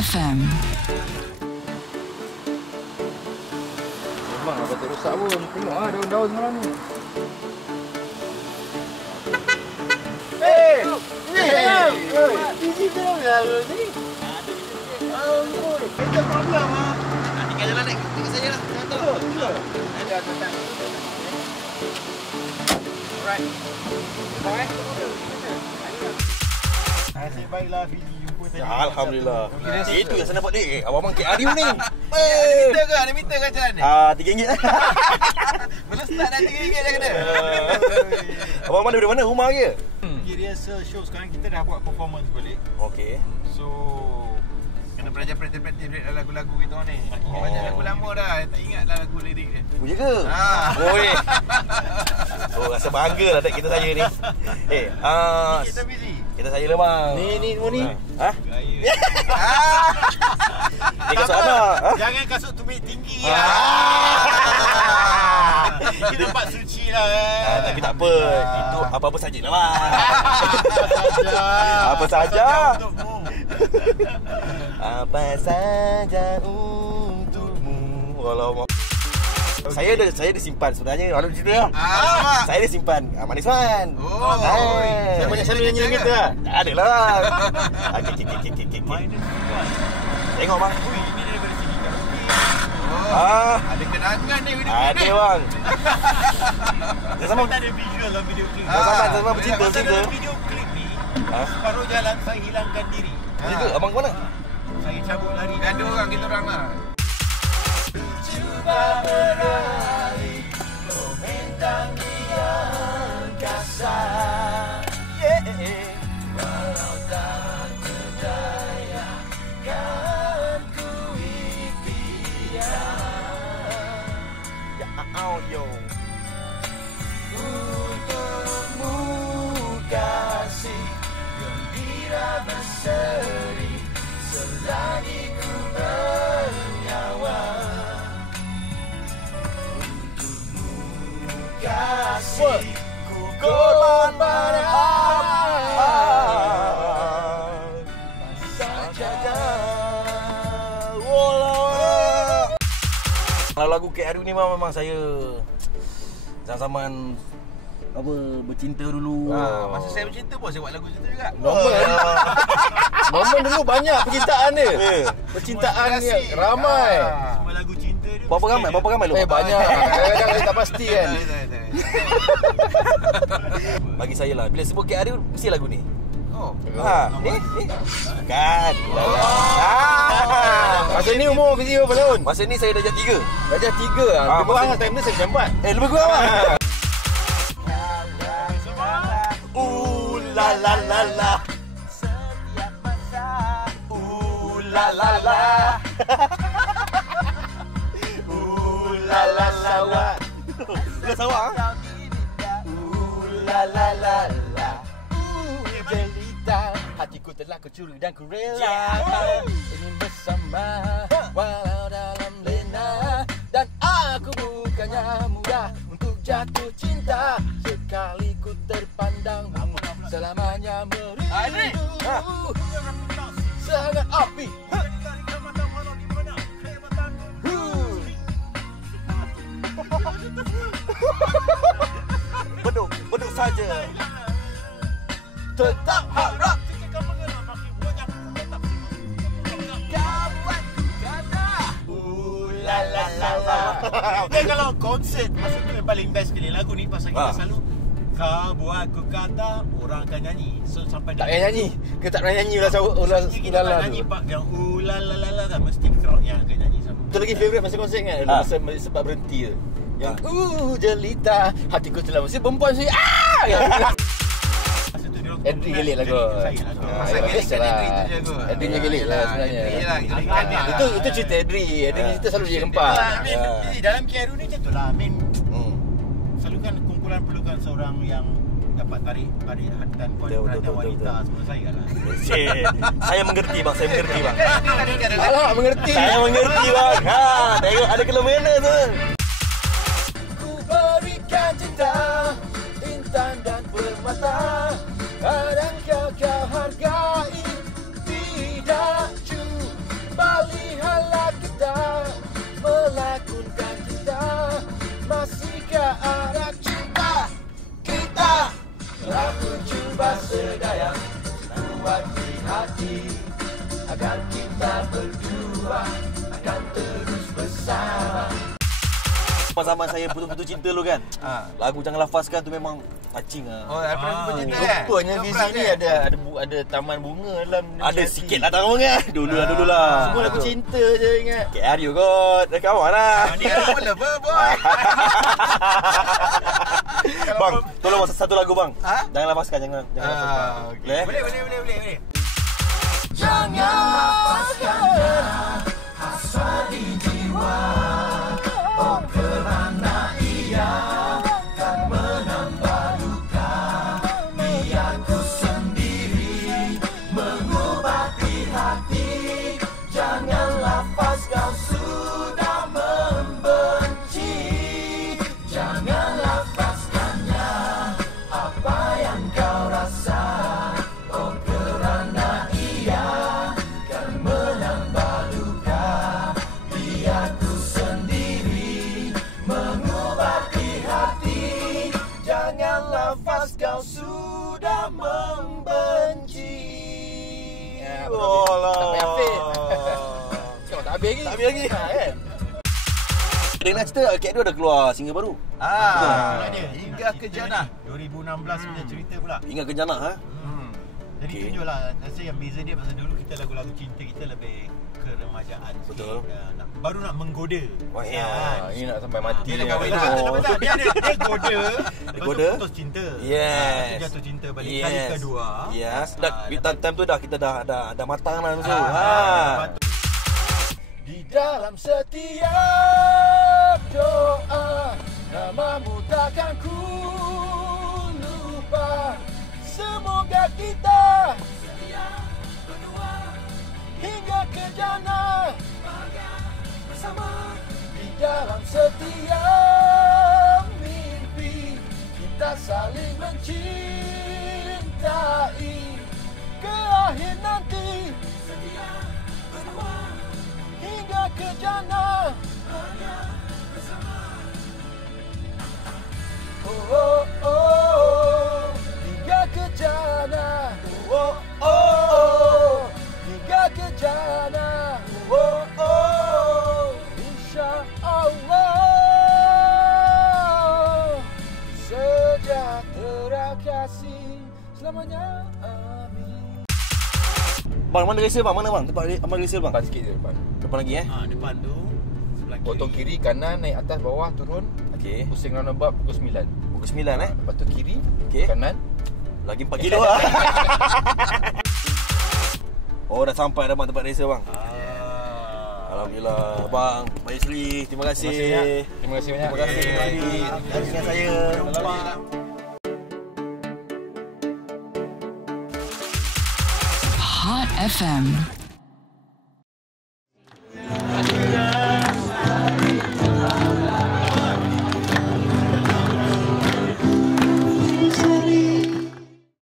FM. Memang apa tak rosak pun. Tengok lah daun-daun sekarang ni. Isi tu lah ni. Kita problem ah. Tinggal jalan naik. Tinggal saya lah. Betul. Ada datang. Alright. Bye. Nasib baiklah Fiji jumpa tadi. Alhamdulillah. Itu yang saya dapat ni. Abang Kek Ariu ni. Ada meter ke macam ni? RM3. Belum start dah RM3 dah kena. Abang mana dari mana? Rumah ke? Kira show sekarang kita dah buat performance balik. Okey. So kena belajar praktis lagu-lagu kita orang ni. Banyak lagu lama dah, tak ingat lah lagu lirik dia. Oh ya ke? Oi. Oh rasa bangga lah tak kita saya ni. Kita busy. Kita saya lah bang. Ni semua ni. Ha? Ni kasut anak. Jangan kasut tumit tinggi Kita nampak suci lah Tapi tak apa. Itu apa-apa sajalah bang. Apa saja. Untukmu. Apa saja untukmu. Walau saya ada simpan sebenarnya. Kalau cerita lah. Saya ada simpan Manis Man. Saya banyak selalu nyanyi lagu tu lah. Ada lah. Okey. Tengok bang. Ui, ini daripada sini karaoke. Ada kenangan ni video klip Ada ni. bang. Sama Tak ada visual dalam video klip. sama bercinta. Dalam video klip ni separuh jalan saya hilangkan diri. Itu abang ke mana? Saya cabut lari. Ada orang kita orang lah. Cuba beralih bintang di angkasa. Walau tak berdaya kan ku ikhtiar. Yo. Untukmu kasih gembira berseri selagi ku bernyawa. Untukmu kasih ku korban apa saja. Kalau lagu Kek Ariu ni memang saya zaman apa bercinta dulu. Masa saya bercinta pun saya buat lagu cinta juga. Norman dulu banyak percintaan dia. Percintaan dia ramai. Semua lagu cinta dia. Berapa ramai lu? Banyak. Kadang-kadang saya tak pasti kan. Bagi saya lah, bila sebut Kek Ariu mesti lagu ni. Ni. Kan. Masa ni umur Fizi berapa tahun? Masa ni saya darjah 3. Darjah 3 lah. Lebih kurang lah time ni saya darjah 4. Lebih kurang lah. La la la la. Setiap masa. La la la. La la la la. Dah sawah. La la la la. Jelita, hatiku telah kucuri dan ku rela ingin bersama walau dalam lena. Dan aku bukannya mudah untuk jatuh cinta. Sekali ku terpandangmu selamanya merindu. Sangat api. Beduk saja. Tetap harap. Dia kalau konsert masa tu yang paling best sekali lagu ni pasal kita selalu kau buat ku kata orang akan nyanyi. So sampai Tak payah nyanyi. Kita tak pernah nyanyi ulas kita tak nyanyi pak yang la kan mesti crowd yang akan nyanyi sama. Itu lagi favourite masa konsert kan. Masa sebab berhenti tu. Yang jelita hatiku telah mesti perempuan sih. Edri gelik lagu. Edri gelik lah sebenarnya. Itu cerita Edri. Edri cerita selalu dia gempak. Dalam Kek Ariu ni macam tu lah. Selalu kan kumpulan perlukan seorang yang dapat tarik hatian perhatian wanita. Semua saya lah. Saya mengerti bang. Alah mengerti. Saya mengerti bang. Tengok ada kelemena tu. Ku berikan cinta, intan dan permata. Kadang kau hargai, tidak cuba sedaya kuat di hati agar kita berdua akan terus bersama. Zaman saya putus-putus cinta dulu kan. Lagu Jangan Lafazkan tu memang touching ah. Oh, daripada putus cinta Rupanya visi ni ada taman bunga dalam Ada sikit lah tahu kan. Dulu lah. Semua lagu cinta je ingat. KR you kot. Dah kawan lah. Ni ada lover boy. Bang, tolong satu lagu bang. Jangan Lafazkan, jangan lafazkan. Okay. Boleh. Jangan lepaskan hasrat di jiwa. Oh kerana ia kan menambah luka. Biarku sendiri mengobati hati. Jangan lafaz kau sudah membenci. Jangan lafazkannya apa yang kau rasa. Oh kerana ia kan menambah luka. Biarku sendiri mengobati hati. Jangan lafaz kau sudah membenci. Oh Tak payah fail. Tengok tak habis lagi. Tak habis lagi. Kan? Dia nak cerita KR ada keluar single baru. Ada Hingga ke Jannah 2016 punya cerita pula. Ingat ke Jannah ha? Jadi Okey. tunjuklah. Rasa yang beza dia pasal dulu kita lagu-lagu cinta kita lebih keremajaan sikit. Betul. Baru nak menggoda. Wah ya. Ini nak sampai mati. Dia kan? betul. Dia goda. Lepas tu goda. putus cinta. Yes. Lepas tu jatuh cinta balik. Kali kedua. Yes. Time tu kita dah matang lah tu. Lepas tu Di dalam setiap doa namamu takkan ku lupa. Semoga kita berdua hingga ke jannah bersama. Di dalam setiap mimpi kita saling mencintai. Ke akhir nanti hingga ke jannah oh oh oh hingga ke jannah oh oh hingga ke jannah oh oh insyaallah sejahtera kasih selamanya amin. Bang, mana rehearsal bang? Mana bang? Tempat rehearsal bang? Depan sikit je depan. Depan lagi depan tu sebelah kiri. Potong kiri, kanan, naik atas, bawah, turun. Okey. Pusing roundabout pukul 9. Pukul 9 Lepas tu kiri, Okey. kanan. Lagi 4 kilo lah. Oh dah sampai dah bang tempat rehearsal bang. Alhamdulillah bang. Baik sekali. Terima kasih. Terima kasih banyak. Terima kasih. Dengan saya. Hot FM.